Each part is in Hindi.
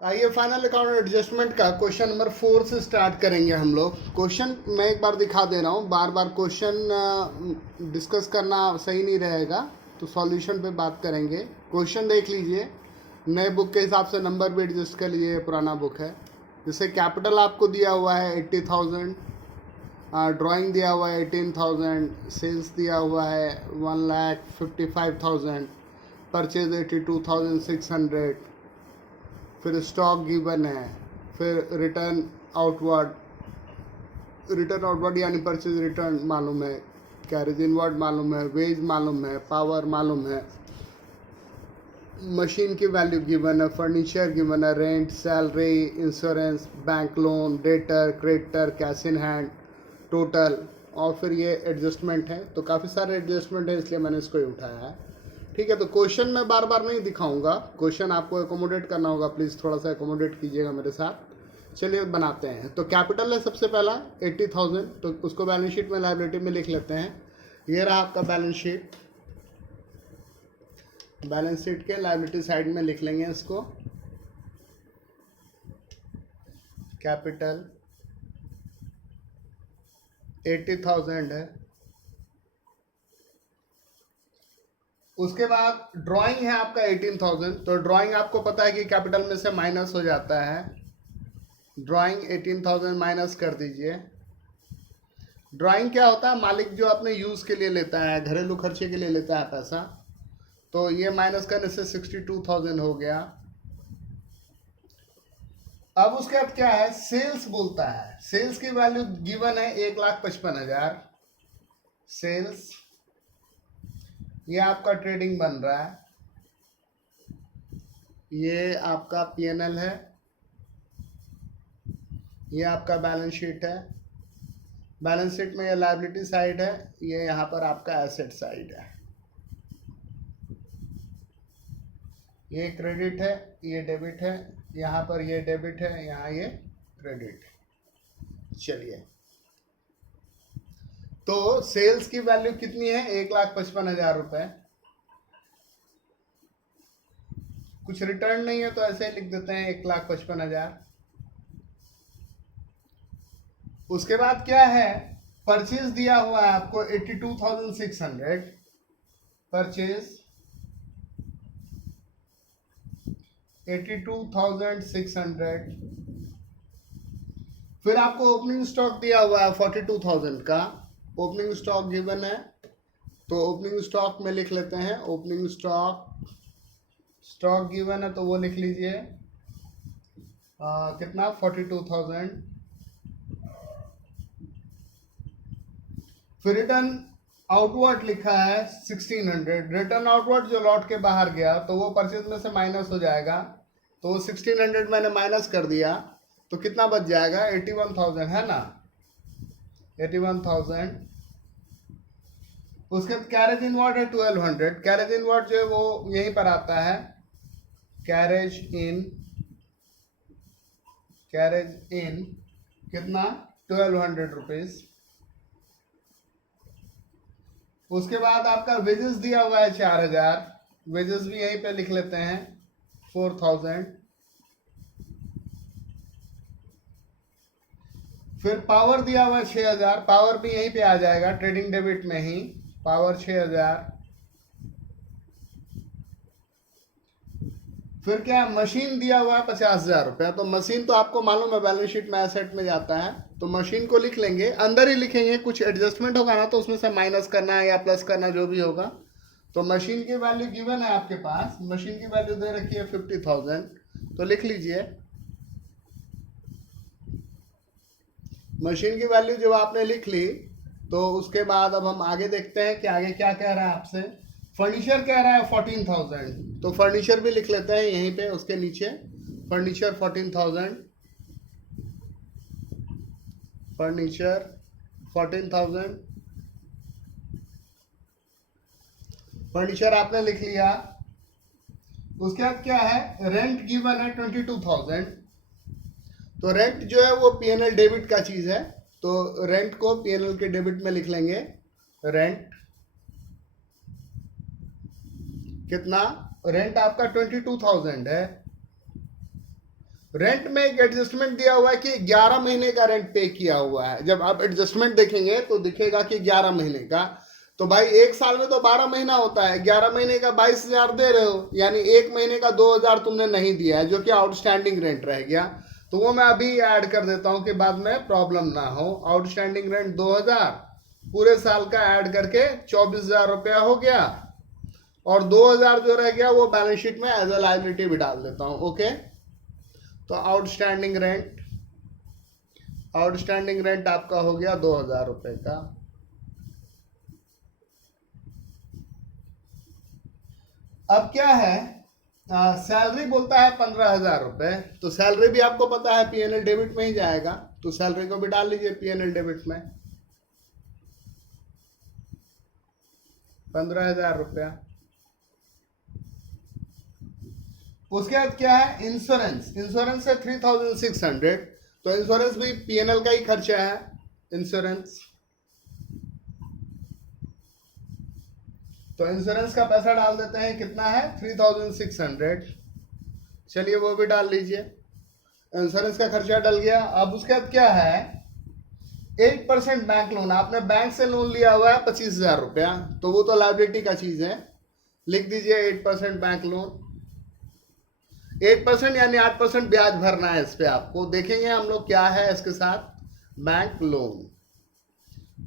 आइए फाइनल अकाउंट एडजस्टमेंट का क्वेश्चन नंबर 4 से स्टार्ट करेंगे हम लोग। क्वेश्चन मैं एक बार दिखा दे रहा हूँ, बार बार क्वेश्चन डिस्कस करना सही नहीं रहेगा, तो सॉल्यूशन पे बात करेंगे। क्वेश्चन देख लीजिए, नए बुक के हिसाब से नंबर भी एडजस्ट कर लीजिए, पुराना बुक है। जैसे कैपिटल आपको दिया हुआ है 80,000, ड्राइंग दिया हुआ है 18,000, सेल्स दिया हुआ है 1,55,000, परचेज 82,600, फिर स्टॉक गिवन है, फिर रिटर्न आउटवर्ड यानी परचेज रिटर्न मालूम है, कैरेज इनवर्ड मालूम है, वेज मालूम है, पावर मालूम है, मशीन की वैल्यू गिवन है, फर्नीचर गिवन है, rent, salary, insurance, bank loan, debtor, creditor, cash in hand, total, और फिर ये एडजस्टमेंट है। तो काफ़ी सारे एडजस्टमेंट है, इसलिए मैंने इसको ही उठाया है। ठीक है, तो क्वेश्चन मैं बार बार नहीं दिखाऊंगा, क्वेश्चन आपको एकोमोडेट करना होगा, प्लीज़ थोड़ा सा एकोमोडेट कीजिएगा मेरे साथ। चलिए बनाते हैं। तो कैपिटल है सबसे पहला 80,000, तो उसको बैलेंस शीट में लायबिलिटी में लिख लेते हैं। ये रहा आपका बैलेंस शीट, बैलेंस शीट के लायबिलिटी साइड में लिख लेंगे इसको। कैपिटल 80,000 है। उसके बाद ड्राइंग है आपका 18,000, तो ड्राइंग आपको पता है कि कैपिटल में से माइनस हो जाता है। ड्राइंग 18,000 माइनस कर दीजिए। ड्राइंग क्या होता है, मालिक जो अपने यूज़ के लिए लेता है, घरेलू खर्चे के लिए लेता है पैसा, तो ये माइनस करने से 62,000 हो गया। अब उसके बाद क्या है, सेल्स बोलता है। सेल्स की वैल्यू गिवन है 1,55,000। सेल्स, ये आपका ट्रेडिंग बन रहा है, ये आपका पीएनएल है, ये आपका बैलेंस शीट है। बैलेंस शीट में ये लायबिलिटी साइड है, ये यहाँ पर आपका एसेट साइड है। ये क्रेडिट है, ये डेबिट है, यहाँ पर ये डेबिट है, यहाँ ये क्रेडिट है। चलिए, तो सेल्स की वैल्यू कितनी है, 1,55,000 रुपये। कुछ रिटर्न नहीं है तो ऐसे ही लिख देते हैं 1,55,000। उसके बाद क्या है, परचेज दिया हुआ है आपको 82,600, परचेज 82,600। फिर आपको ओपनिंग स्टॉक दिया हुआ है 42,000 का, ओपनिंग स्टॉक गिवन है, तो ओपनिंग स्टॉक में लिख लेते हैं। ओपनिंग स्टॉक गिवन है तो वो लिख लीजिए, कितना, 42,000। फिर रिटर्न आउटवर्ड लिखा है 1,600। रिटर्न आउटवर्ड जो लौट के बाहर गया तो वो परचेज में से माइनस हो जाएगा, तो 1,600 मैंने माइनस कर दिया, तो कितना बच जाएगा, 81,000 है ना, 81,000। उसके बाद कैरेज इनवर्ड है 1,200। कैरेज इनवर्ड जो है वो यहीं पर आता है, कैरेज इन कितना, 1,200 रुपीज। उसके बाद आपका वेजेस दिया हुआ है 4,000, वेजेस भी यहीं पे लिख लेते हैं 4,000। फिर पावर दिया हुआ है 6,000, पावर भी यहीं पे आ जाएगा, ट्रेडिंग डेबिट में ही, पावर 6,000। फिर क्या, मशीन दिया हुआ है 50,000 रुपया, तो मशीन तो आपको मालूम है बैलेंस शीट में एसेट में जाता है, तो मशीन को लिख लेंगे, अंदर ही लिखेंगे, कुछ एडजस्टमेंट होगा ना तो उसमें से माइनस करना है या प्लस करना, जो भी होगा। तो मशीन की वैल्यू गिवन है आपके पास, मशीन की वैल्यू दे रखी है 50,000, तो लिख लीजिए। मशीन की वैल्यू जब आपने लिख ली, तो उसके बाद अब हम आगे देखते हैं कि आगे क्या कह रहा है आपसे। फर्नीचर कह रहा है 14,000, तो फर्नीचर भी लिख लेते हैं यहीं पे उसके नीचे, फर्नीचर 14,000, फर्नीचर 14,000। फर्नीचर आपने लिख लिया। उसके बाद क्या है, रेंट गिवन है 22,000, तो रेंट जो है वो पीएनएल डेबिट का चीज है, तो रेंट को पीएनएल के डेबिट में लिख लेंगे। रेंट कितना, रेंट आपका 22,000 है। रेंट में एक एडजस्टमेंट दिया हुआ है कि 11 महीने का रेंट पे किया हुआ है। जब आप एडजस्टमेंट देखेंगे तो दिखेगा कि 11 महीने का। तो भाई एक साल में तो 12 महीना होता है, 11 महीने का 22,000 दे रहे हो, यानी एक महीने का 2,000 तुमने नहीं दिया है, जो कि आउटस्टैंडिंग रेंट रह गया। तो वो मैं अभी ऐड कर देता हूं कि बाद में प्रॉब्लम ना हो। आउटस्टैंडिंग रेंट 2,000 पूरे साल का ऐड करके 24,000 रुपया हो गया, और 2,000 जो रह गया वो बैलेंस शीट में एज ए लायबिलिटी भी डाल देता हूं। ओके, तो आउटस्टैंडिंग रेंट आपका हो गया 2,000 रुपए का। अब क्या है, सैलरी बोलता है 15,000 रुपए, तो सैलरी भी आपको पता है पीएनएल डेबिट में ही जाएगा, तो सैलरी को भी डाल लीजिए पीएनएल डेबिट में 15,000 रुपया। उसके बाद क्या है, इंश्योरेंस है 3,600, तो इंश्योरेंस भी पीएनएल का ही खर्चा है। इंश्योरेंस, तो इंश्योरेंस का पैसा डाल देते हैं, कितना है 3,600। चलिए वो भी डाल लीजिए, इंश्योरेंस का खर्चा डल गया। अब उसके बाद क्या है, 8% बैंक लोन, आपने बैंक से लोन लिया हुआ है 25,000 रुपया, तो वो तो लायबिलिटी का चीज है, लिख दीजिए 8% बैंक लोन। 8% यानी 8% ब्याज भरना है इस पे आपको। देखेंगे हम लोग क्या है इसके साथ, बैंक लोन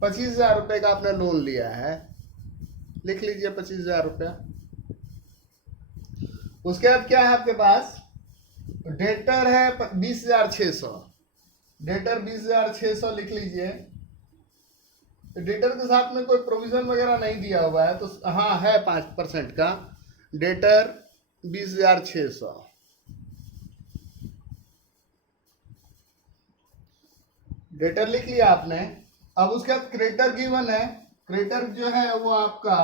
25,000 रुपए का आपने लोन लिया है, लिख लीजिए 25,000 रुपया। उसके बाद क्या है आपके पास, डेटर है 20,600, डेटर 20,600 लिख लीजिए। डेटर के साथ में कोई प्रोविजन वगैरह नहीं दिया हुआ है, तो हाँ है 5% का, डेटर 20,600। डेटर लिख लिया आपने। अब उसके बाद क्रेडिटर गिवन है, क्रेडिटर जो है वो आपका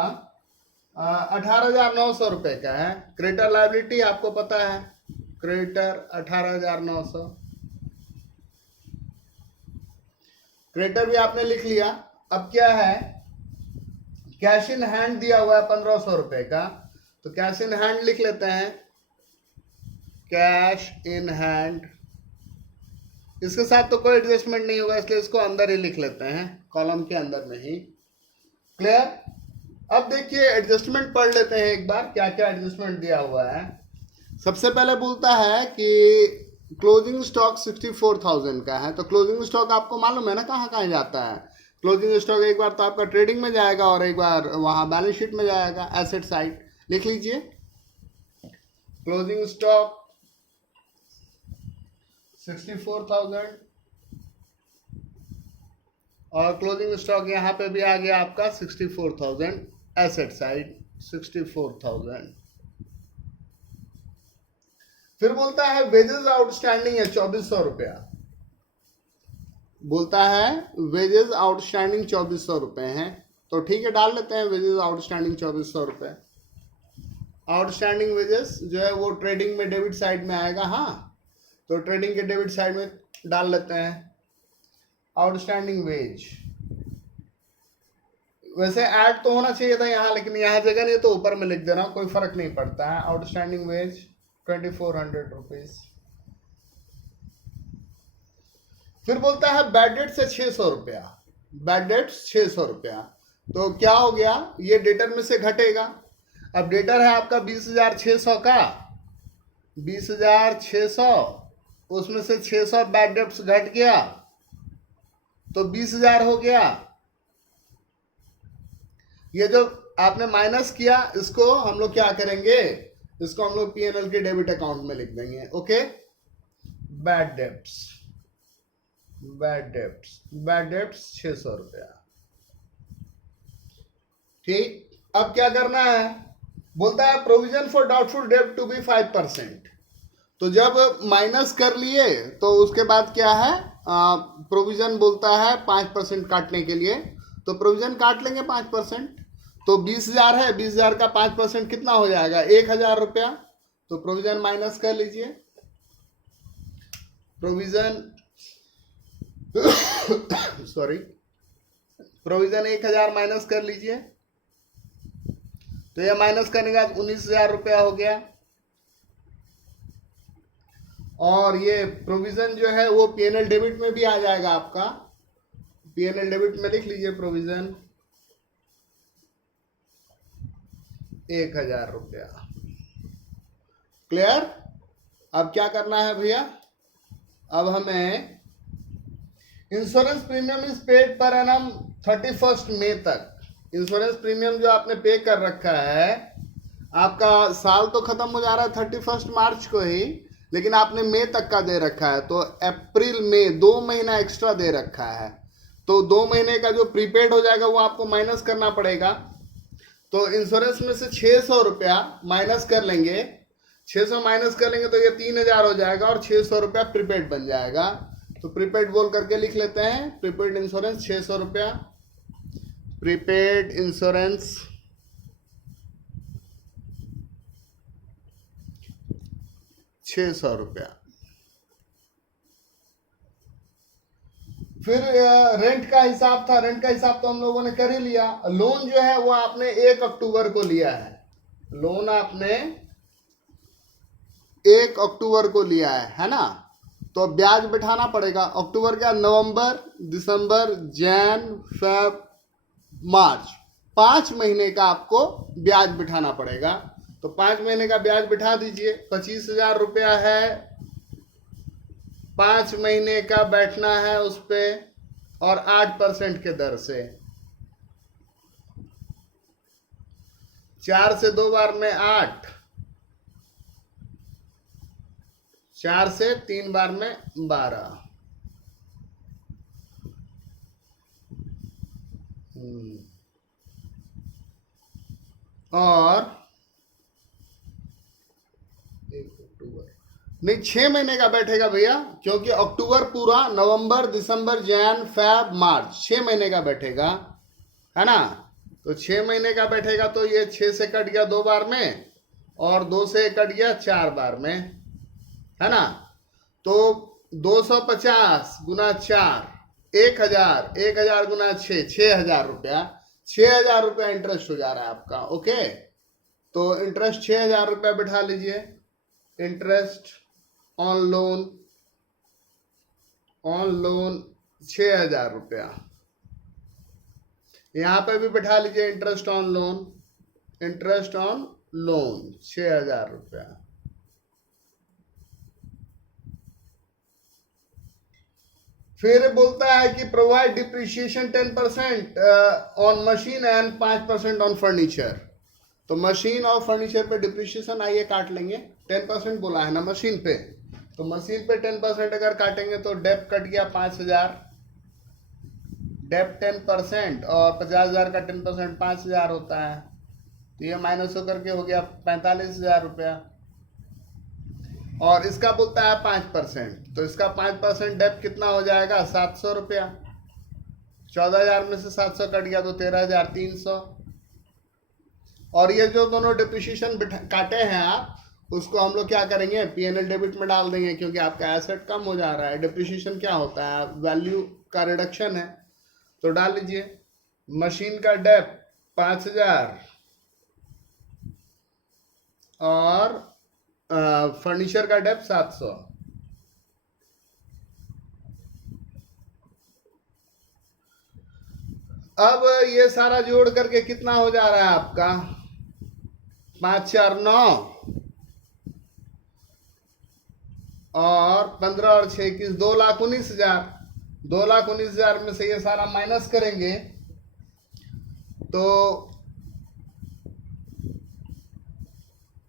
18,900 रुपए का है। क्रेडिटर लायबिलिटी आपको पता है, क्रेडिटर 18,900, क्रेडिटर भी आपने लिख लिया। अब क्या है, कैश इन हैंड दिया हुआ है 1,500 रुपए का, तो कैश इन हैंड लिख लेते हैं, कैश इन हैंड। इसके साथ तो कोई एडजस्टमेंट नहीं होगा, इसलिए इसको अंदर ही लिख लेते हैं, कॉलम के अंदर में ही। क्लियर। अब देखिए एडजस्टमेंट पढ़ लेते हैं एक बार, क्या क्या एडजस्टमेंट दिया हुआ है। सबसे पहले बोलता है कि क्लोजिंग स्टॉक 64,000 का है, तो क्लोजिंग स्टॉक आपको मालूम है ना कहाँ कहाँ जाता है। क्लोजिंग स्टॉक एक बार तो आपका ट्रेडिंग में जाएगा और एक बार वहाँ बैलेंस शीट में जाएगा, एसेट साइड। लिख लीजिए क्लोजिंग स्टॉक 64,000, और क्लोजिंग स्टॉक यहाँ पे भी आ गया आपका 64,000, एसेट साइड 64,000। फिर बोलता है वेजेस आउटस्टैंडिंग है 2,400 रुपया, बोलता है वेजेस आउटस्टैंडिंग 2,400 रुपए हैं, तो ठीक है डाल लेते हैं वेजेस आउटस्टैंडिंग 2,400 रुपए। आउटस्टैंडिंग वेजेस जो है वो ट्रेडिंग में डेबिट साइड में आएगा, हाँ तो ट्रेडिंग के डेबिट साइड में डाल लेते हैं आउटस्टैंडिंग वेज। वैसे ऐड तो होना चाहिए था यहाँ, लेकिन यहाँ जगह नहीं तो ऊपर में लिख दे रहा हूँ, कोई फर्क नहीं पड़ता है। Outstanding wage 2,400 rupees. फिर बोलता है बैड डेट से 600 रुपया, बैड डेट 600 रुपया, तो क्या हो गया, ये डेटर में से घटेगा। अब डेटर है आपका 20,600 का, 20,600, उसमें से 600 बैड डेट्स घट गया तो 20,000 हो गया। ये जो आपने माइनस किया इसको हम लोग क्या करेंगे, इसको हम लोग पीएनएल के डेबिट अकाउंट में लिख देंगे। Okay, bad debts, bad debts, bad debts 600 रुपया। ठीक, अब क्या करना है, बोलता है प्रोविजन फॉर डाउटफुल डेब्ट टू बी 5%। तो जब माइनस कर लिए तो उसके बाद क्या है, प्रोविजन बोलता है 5% काटने के लिए, तो प्रोविजन काट लेंगे 5%। तो 20,000 है, 20,000 का 5% कितना हो जाएगा, 1,000 रुपया। तो प्रोविजन माइनस कर लीजिए, प्रोविजन सॉरी, प्रोविजन 1,000 माइनस कर लीजिए, तो ये माइनस करने का 19,000 रुपया हो गया। और ये प्रोविजन जो है वो पीएनएल डेबिट में भी आ जाएगा आपका। पीएनएल डेबिट में लिख लीजिए प्रोविजन 1000 रुपया। क्लियर? अब क्या करना है भैया, अब हमें insurance premium is paid per annum 31 मई तक। इंश्योरेंस प्रीमियम जो आपने पे कर रखा है, आपका साल तो खत्म हो जा रहा है 31 मार्च को ही, लेकिन आपने मई तक का दे रखा है, तो अप्रैल में 2 महीना एक्स्ट्रा दे रखा है, तो 2 महीने का जो प्रीपेड हो जाएगा वो आपको माइनस करना पड़ेगा। तो इंश्योरेंस में से 600 रुपया माइनस कर लेंगे, 600 माइनस कर लेंगे तो ये 3000 हो जाएगा और 600 रुपया प्रीपेड बन जाएगा। तो प्रीपेड बोल करके लिख लेते हैं, प्रीपेड इंश्योरेंस 600 रुपया, प्रीपेड इंश्योरेंस 600 रुपया। फिर रेंट का हिसाब था, रेंट का हिसाब तो हम लोगों ने कर ही लिया। लोन जो है वो आपने 1 अक्टूबर को लिया है, लोन आपने 1 अक्टूबर को लिया है ना, तो ब्याज बिठाना पड़ेगा। अक्टूबर का नवंबर, दिसंबर, जैन, फेब, मार्च, 5 महीने का आपको ब्याज बिठाना पड़ेगा। तो 5 महीने का ब्याज बिठा दीजिए, 25,000 रुपया है, 5 महीने का बैठना है उस पे, और 8% के दर से। 4 से 2 बार में 8, 4 से 3 बार में 12। और 1 अक्टूबर नहीं, 6 महीने का बैठेगा भैया, क्योंकि अक्टूबर पूरा, नवंबर, दिसंबर, जैन, फेब, मार्च 6 महीने का बैठेगा, है ना। तो 6 महीने का बैठेगा, तो ये 6 से कट गया 2 बार में, और 2 से कट गया 4 बार में, है ना। तो 250 गुना 4, 1000, 1000 गुना 6, 6000 रुपया, 6000 रुपया इंटरेस्ट हो जा रहा है आपका। ओके, तो इंटरेस्ट 6000 रुपया बिठा लीजिए, interest on loan, on loan 6000 रुपया। यहां पे भी बिठा लीजिए interest on loan, interest on loan 6000 रुपया। फिर बोलता है कि provide depreciation 10% on machine and 5% on furniture. तो मशीन और फर्नीचर पे डिप्रिशिएशन आइए काट लेंगे, 10% बोला है ना मशीन पे, तो मशीन पे 10% अगर काटेंगे तो डेप कट गया 5000, डेप 10%, और 50,000 का 10% 5000 होता है, तो ये माइनस होकर के हो गया 45,000 रुपया। और इसका बोलता है 5%, तो इसका 5% डेप कितना हो जाएगा 700 रुपया। 14,000 में से 700 कट गया तो 13,300। और ये जो दोनों डिप्रिशिएशन काटे हैं आप, उसको हम लोग क्या करेंगे, पीएनएल डेबिट में डाल देंगे, क्योंकि आपका एसेट कम हो जा रहा है। डिप्रिशिएशन क्या होता है, वैल्यू का रिडक्शन है। तो डाल लीजिए, मशीन का डेप 5000 और फर्नीचर का डेप 700। अब ये सारा जोड़ करके कितना हो जा रहा है आपका, 5 4 9, और 15 और 6 21, 2,19,000। 2,19,000 में से ये सारा माइनस करेंगे तो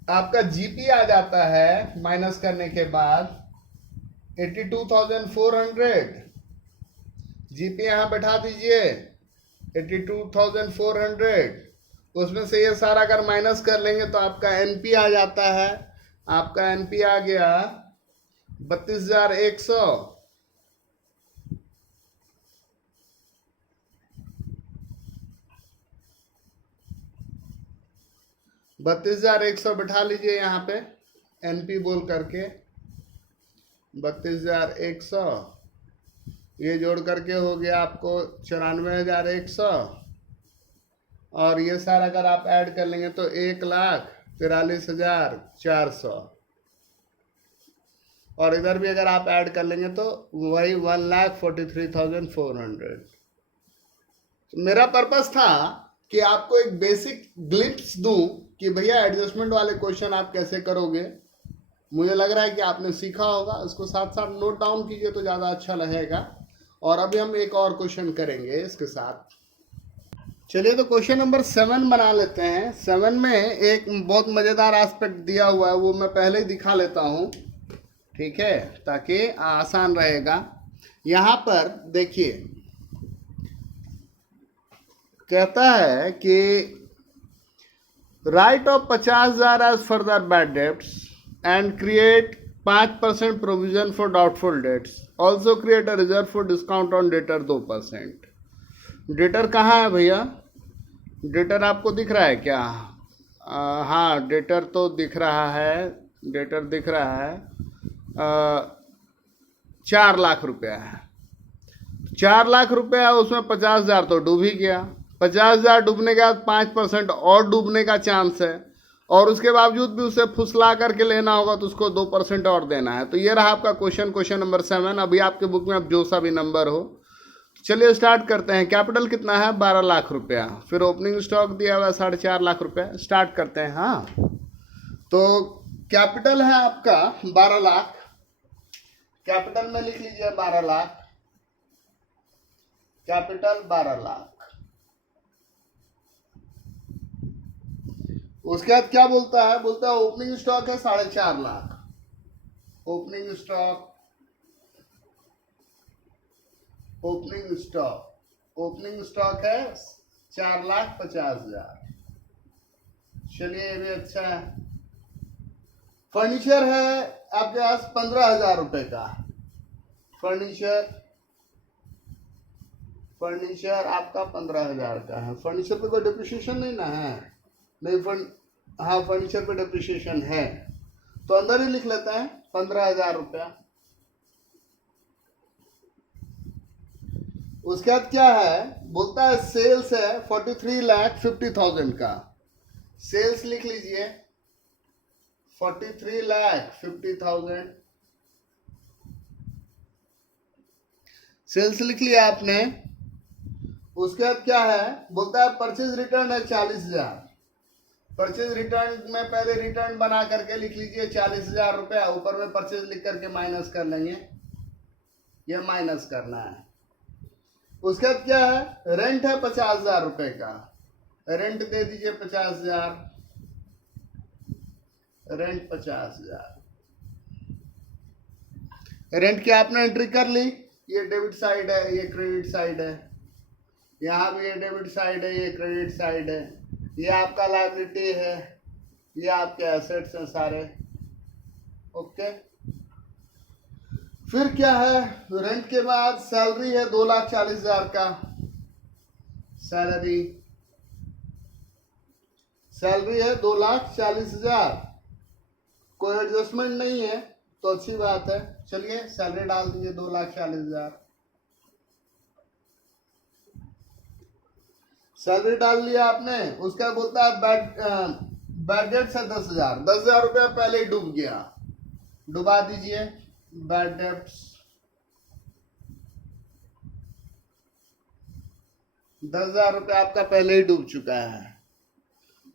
आपका जीपी आ जाता है, माइनस करने के बाद 82,400। जीपी यहां बैठा दीजिए 82,400। उसमें से ये सारा अगर माइनस कर लेंगे तो आपका एनपी आ जाता है, आपका एनपी आ गया 32,100। बत्तीस हजार 100 बिठा लीजिए यहाँ पे एनपी बोल करके, 32,100। ये जोड़ करके हो गया आपको 94,100, और ये सारा अगर आप ऐड कर लेंगे तो 1,43,400। और इधर भी अगर आप ऐड कर लेंगे तो वही 1,43,400। मेरा पर्पस था कि आपको एक बेसिक ग्लिम्स दूं कि भैया एडजस्टमेंट वाले क्वेश्चन आप कैसे करोगे। मुझे लग रहा है कि आपने सीखा होगा, इसको साथ साथ नोट डाउन कीजिए तो ज़्यादा अच्छा रहेगा। और अभी हम एक और क्वेश्चन करेंगे इसके साथ। चलिए तो क्वेश्चन नंबर 7 बना लेते हैं। 7 में एक बहुत मज़ेदार एस्पेक्ट दिया हुआ है, वो मैं पहले ही दिखा लेता हूँ, ठीक है, ताकि आसान रहेगा। यहाँ पर देखिए कहता है कि write off 50,000 as further bad debts and create 5% provision for doubtful debts, also create a reserve for discount on debtor 2%। Debtor कहाँ है भैया? डेटर आपको दिख रहा है क्या? हाँ, डेटर तो दिख रहा है, डेटर दिख रहा है। 4 लाख रुपया है। 4 लाख रुपया, उसमें 50,000 तो डूब ही गया। 50,000 डूबने के बाद 5% और डूबने का चांस है, और उसके बावजूद भी उसे फुसला करके लेना होगा तो उसको 2% और देना है। तो ये रहा आपका क्वेश्चन नंबर 7। अभी आपके बुक में अब जो सा भी नंबर हो। चलिए स्टार्ट करते हैं। कैपिटल कितना है? 12 लाख रुपया। फिर ओपनिंग स्टॉक दिया हुआ 4.5 लाख रुपया। स्टार्ट करते हैं। हाँ, तो कैपिटल है आपका 12 लाख। कैपिटल में लिख लीजिए 12 लाख। कैपिटल 12 लाख। उसके बाद क्या बोलता है? बोलता है ओपनिंग स्टॉक है 4.5 lakh. Opening stock, opening stock, opening stock है 4,50,000। चलिए ये भी अच्छा है। फर्नीचर है आपके पास 15,000 रुपए का। फर्नीचर, फर्नीचर आपका 15,000 का है। फर्नीचर पे कोई डिप्रिसिएशन नहीं ना है? नहीं, हाँ, फर्नीचर पे डिप्रिसिएशन है, तो अंदर ही लिख लेते हैं 15,000 रुपया। उसके बाद क्या है? बोलता है सेल्स है 43,50,000 का। सेल्स लिख लीजिए 43,50,000। सेल्स लिख लिया आपने। उसके बाद क्या है? बोलता है परचेज रिटर्न है 40,000। परचेज रिटर्न में पहले रिटर्न बना करके लिख लीजिए 40,000 रुपया। ऊपर में परचेज लिख करके माइनस कर लेंगे, ये माइनस करना है। उसके बाद क्या है? रेंट है 50,000 रुपए का। रेंट दे दीजिए 50,000। रेंट 50,000। रेंट की आपने एंट्री कर ली। ये डेबिट साइड है, ये क्रेडिट साइड है। यहाँ भी ये डेबिट साइड है, ये क्रेडिट साइड है। ये आपका लायबिलिटी है, ये आपके एसेट्स हैं सारे। ओके, फिर क्या है? रेंट के बाद सैलरी है 2,40,000 का। सैलरी, सैलरी है 2,40,000। कोई एडजस्टमेंट नहीं है तो अच्छी बात है। चलिए सैलरी डाल दीजिए 2,40,000। सैलरी डाल लिया आपने। उसका बोलता है बैड डेट्स है 10,000। 10,000 रुपया पहले ही डूब गया, डुबा दीजिए। बैड डेट्स 10,000 रुपया आपका पहले ही डूब चुका है।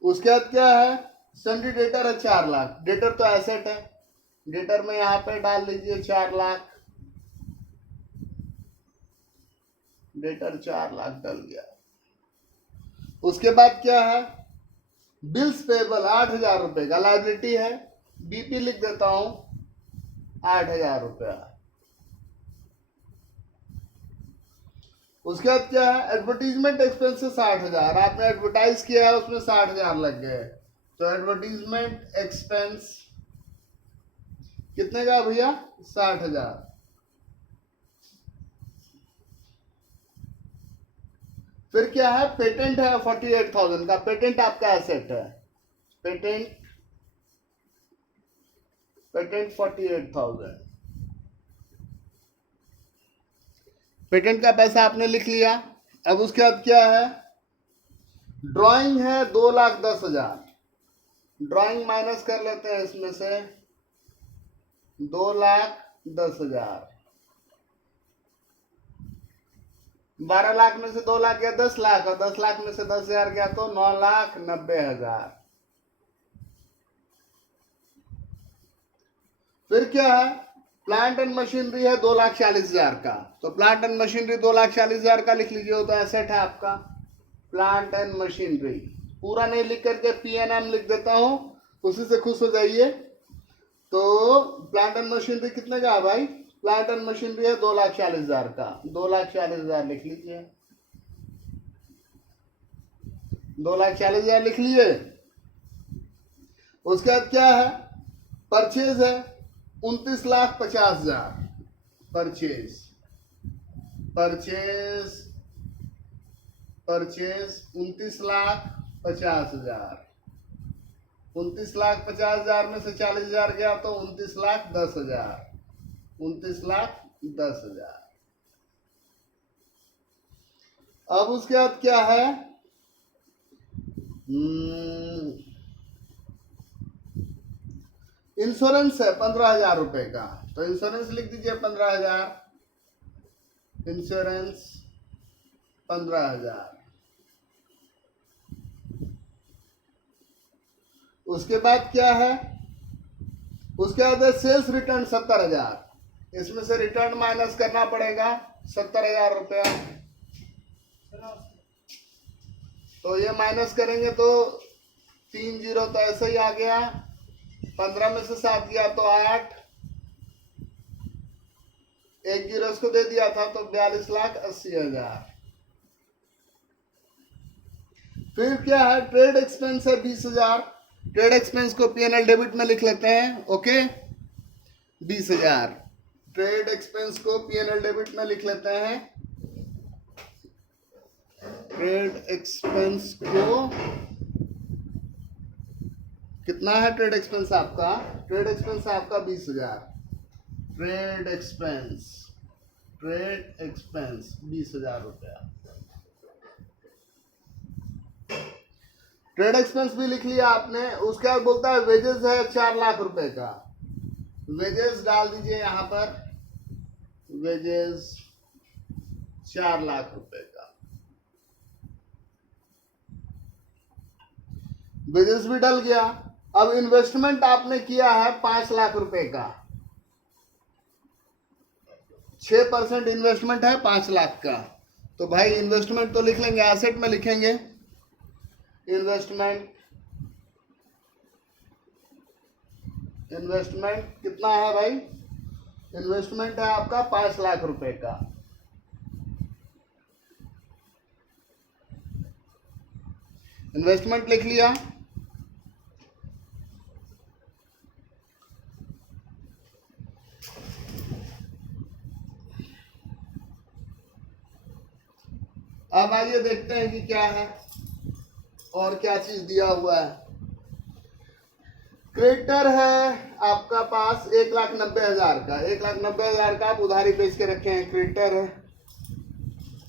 उसके बाद क्या है? सन्ड्री डेटर है 4 लाख। डेटर तो एसेट है, डेटर में यहाँ पे डाल लीजिए 4 लाख। डेटर 4 लाख डल गया। उसके बाद क्या है? बिल्स पेबल 8,000 रुपए का। लाइबिलिटी है, बीपी लिख देता हूं 8,000 रुपया। उसके बाद क्या है? Advertisement expenses 60,000। आपने एडवर्टाइज किया है, उसमें 60,000 लग गए, तो एडवर्टीजमेंट एक्सपेंस कितने का भैया? 60,000। फिर क्या है? पेटेंट है 48,000 का। पेटेंट आपका एसेट है। Patent, patent 48,000। पेटेंट का पैसा आपने लिख लिया। अब उसके बाद क्या है? ड्राइंग है 2,10,000। ड्राइंग माइनस कर लेते हैं इसमें से। 2,10,000। 12 लाख में से 2 लाख गया 10 लाख, और 10 लाख में से 10,000 गया तो 9,90,000। फिर क्या है, प्लांट एंड मशीनरी है 2,40,000 का, तो प्लांट एंड मशीनरी 2,40,000 का लिख लीजिए, वो तो एसेट है आपका। प्लांट एंड मशीनरी पूरा नहीं लिख करके PNM लिख देता हूं, उसी से खुश हो जाइए। तो प्लांट एंड मशीनरी कितने का है भाई, प्लांट एंड मशीनरी है 2,40,000 का, 2,40,000 लिख लीजिए, 2,40,000 लिख लिए। उसके बाद क्या है, परचेज है 29,50,000। Purchase purchase purchase 29,50,000। 29,50,000 में से 40,000 गया तो 29,10,000। 29,10,000। अब उसके बाद क्या है, इंश्योरेंस है 15,000 रुपए का, तो इंश्योरेंस लिख दीजिए 15,000। इंश्योरेंस 15,000। उसके बाद क्या है, उसके बाद सेल्स रिटर्न 70,000। इसमें से रिटर्न माइनस करना पड़ेगा 70,000 रुपया, तो ये माइनस करेंगे तो 3 जीरो तो ऐसे ही आ गया, 15 में से 7 गया तो 8, 1 जीरो इसको दे दिया था तो 42,80,000। फिर क्या है, ट्रेड एक्सपेंस है 20,000। ट्रेड एक्सपेंस को P&L डेबिट में लिख लेते हैं, ओके 20,000। ट्रेड एक्सपेंस को P&L डेबिट में लिख लेते हैं। ट्रेड एक्सपेंस को कितना है, ट्रेड एक्सपेंस आपका, ट्रेड एक्सपेंस आपका 20,000। ट्रेड एक्सपेंस 20,000 रुपया। ट्रेड एक्सपेंस भी लिख लिया आपने। उसके बाद बोलता है वेजेस है 4 लाख रुपए का, वेजेस डाल दीजिए यहां पर, वेजेस 4 लाख रुपए का, वेजेस भी डल गया। अब इन्वेस्टमेंट आपने किया है 5 लाख रुपए का, 6% इन्वेस्टमेंट है 5 लाख का, तो भाई इन्वेस्टमेंट तो लिख लेंगे, एसेट में लिखेंगे। इन्वेस्टमेंट कितना है भाई, इन्वेस्टमेंट है आपका 5 लाख रुपए का। इन्वेस्टमेंट लिख लिया। अब आइए देखते हैं कि क्या है और क्या चीज दिया हुआ है। क्रेडिटर है आपका पास 1,90,000 का, 1,90,000 का आप उधारी बेच के रखे हैं, क्रेडिटर है।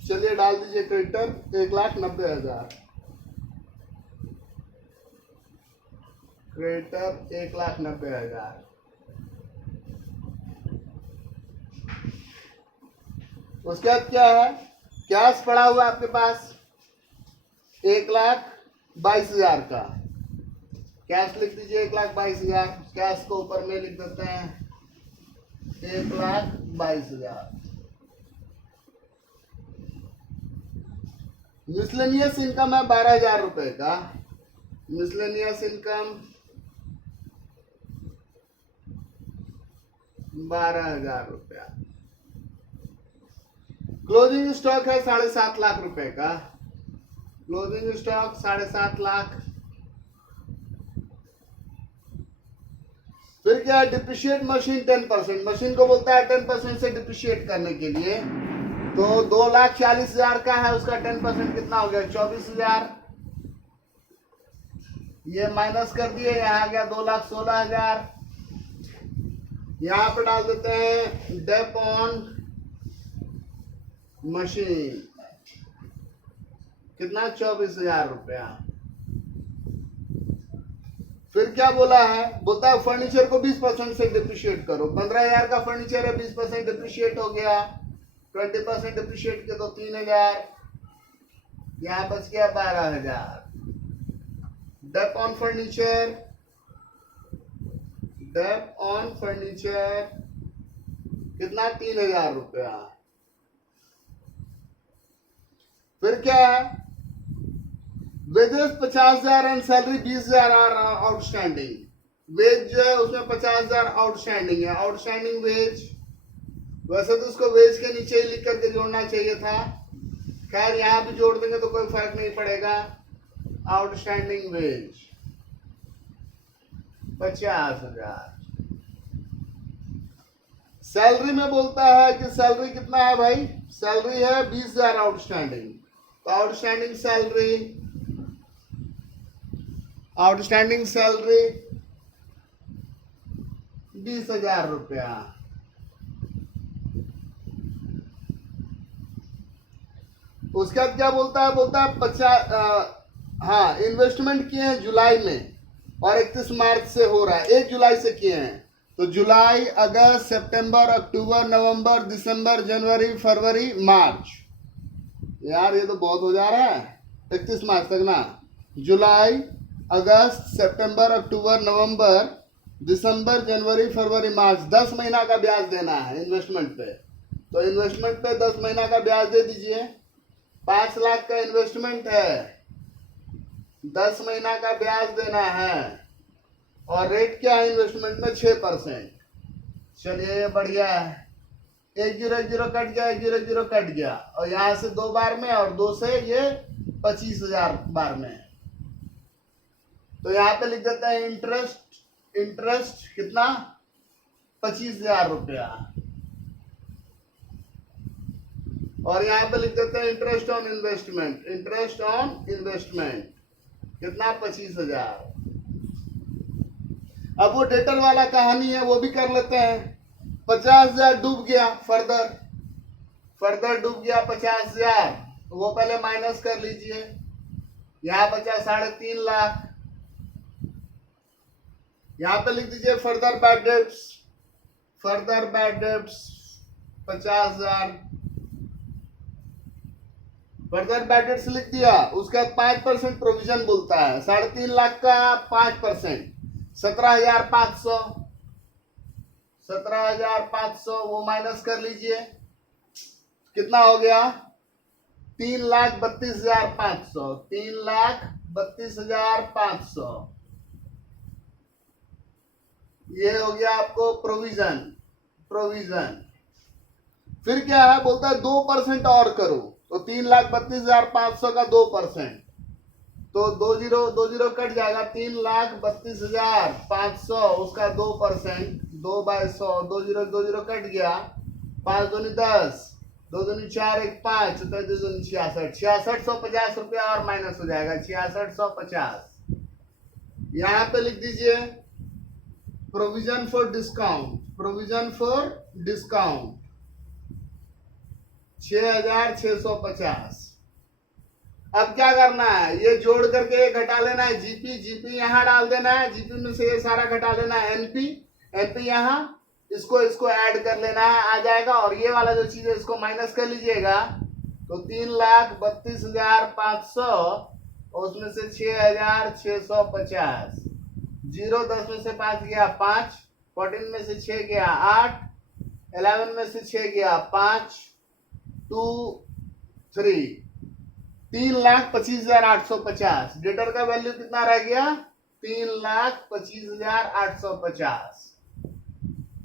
चलिए डाल दीजिए क्रेडिटर 1,90,000। क्रेडिटर 1,90,000। उसके बाद क्या है, कैश पड़ा हुआ आपके पास 1,22,000 का, कैश लिख दीजिए 1,22,000। कैश को ऊपर में लिख देते हैं 1,22,000। मिसलेनियस इनकम है 12,000 रुपए का, मिसलेनियस इनकम 12,000 रुपया। क्लोजिंग स्टॉक है 7.5 लाख रुपए का, क्लोजिंग स्टॉक 7.5 लाख। फिर क्या है, डिप्रिशिएट मशीन 10%, मशीन को बोलता है 10% से डिप्रिशिएट करने के लिए, तो 2,40,000 का है, उसका 10% कितना हो गया 24,000। ये माइनस कर दिए, यहाँ आ गया 2,16,000। यहां पे डाल देते हैं डेप ऑन मशीन, कितना 24,000 रुपया। फिर क्या बोला है, बोलता है फर्नीचर को 20% से डिप्रिशिएट करो। 15,000 का फर्नीचर है, 20% डिप्रिशिएट हो गया, 20% डिप्रिशिएट किया तो 3,000, यहां बच गया 12,000। Depth on furniture, depth on furniture कितना, 3,000 रुपया। फिर क्या है, wages 50,000 and salary 20,000 are outstanding. Wage जो है उसमें 50,000 आउटस्टैंडिंग है, आउटस्टैंडिंग वेज। वैसे तो उसको वेज के नीचे ही लिख करके जोड़ना चाहिए था, खैर यहां भी जोड़ देंगे तो कोई फर्क नहीं पड़ेगा। Outstanding veg 50,000। सैलरी में बोलता है कि सैलरी कितना है भाई, सैलरी है 20,000 आउटस्टैंडिंग, तो आउटस्टैंडिंग सैलरी 20,000 रुपया। उसके बाद क्या बोलता है, बोलता है 50, हाँ इन्वेस्टमेंट किए हैं जुलाई में और 31 मार्च से हो रहा है, 1 जुलाई से किए हैं, तो जुलाई, अगस्त, सितंबर, अक्टूबर, नवंबर, दिसंबर, जनवरी, फरवरी, मार्च। यार ये तो बहुत हो जा रहा है, 31 मार्च तक ना। जुलाई, अगस्त, सितंबर, अक्टूबर, नवंबर, दिसंबर, जनवरी, फरवरी, मार्च, 10 महीना का ब्याज देना है इन्वेस्टमेंट पे। तो इन्वेस्टमेंट पे 10 महीना का ब्याज दे दीजिए। 5 लाख का इन्वेस्टमेंट है, 10 महीना का ब्याज देना है, और रेट क्या है इन्वेस्टमेंट में, 6%। चलिए बढ़िया है, 1,0,0 कट गया, 1,0,0 कट गया, और यहां से 2 बार में और 2 से ये 25,000 बार में। तो यहां पे लिख देते हैं इंटरेस्ट कितना, 25,000 रुपया, और यहां पे लिख देते हैं इंटरेस्ट ऑन इन्वेस्टमेंट कितना, 25,000। अब वो डेटर वाला कहानी है, वो भी कर लेते हैं। 50,000 डूब गया, फर्दर डूब गया 50,000, तो वो पहले माइनस कर लीजिए। यहां बचा 3.5 लाख, यहां पे लिख दीजिए further bad dates 50,000, further bad dates लिख दिया। उसका 5% प्रोविजन बोलता है, 3.5 लाख का 5%, 17,500 वो माइनस कर लीजिए, कितना हो गया, 3,32,500, 3,32,500। ये हो गया आपको प्रोविजन। फिर क्या है, बोलता है 2% और करो, तो 3,32,500 का 2%, तो 20 कट जाएगा, 3,32,500 उसका 2%, 2/100, 20 कट गया, 5 दूनी 10, 2 दूनी 4, 1 5, 2 दूनी 66, 6650 रुपया और माइनस हो जाएगा, 6650। यहां पे लिख दीजिए प्रोविजन फॉर डिस्काउंट 6,650। अब क्या करना है, ये जोड़ करके घटा लेना है, जीपी यहां डाल देना है, जीपी में से ये सारा घटा लेना है, एनपी यहां, इसको ऐड कर लेना है, आ जाएगा। और ये वाला जो चीज है इसको माइनस कर लीजिएगा, तो 3,32,500 और उसमें से 6,650, 0 10 में से 5 गया 5, 14 में से 6 गया 8, 11 में से 6 गया 5, 2 3, 3,25,850। डेटर का वैल्यू कितना रह गया, 3,25,850।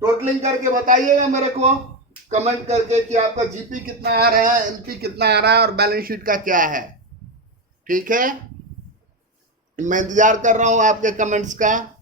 टोटलिंग करके बताइएगा मेरे को कमेंट करके कि आपका जीपी कितना आ रहा है, एनपी कितना आ रहा है, और बैलेंस शीट का क्या है। ठीक है, मैं इंतजार कर रहा हूं आपके कमेंट्स का।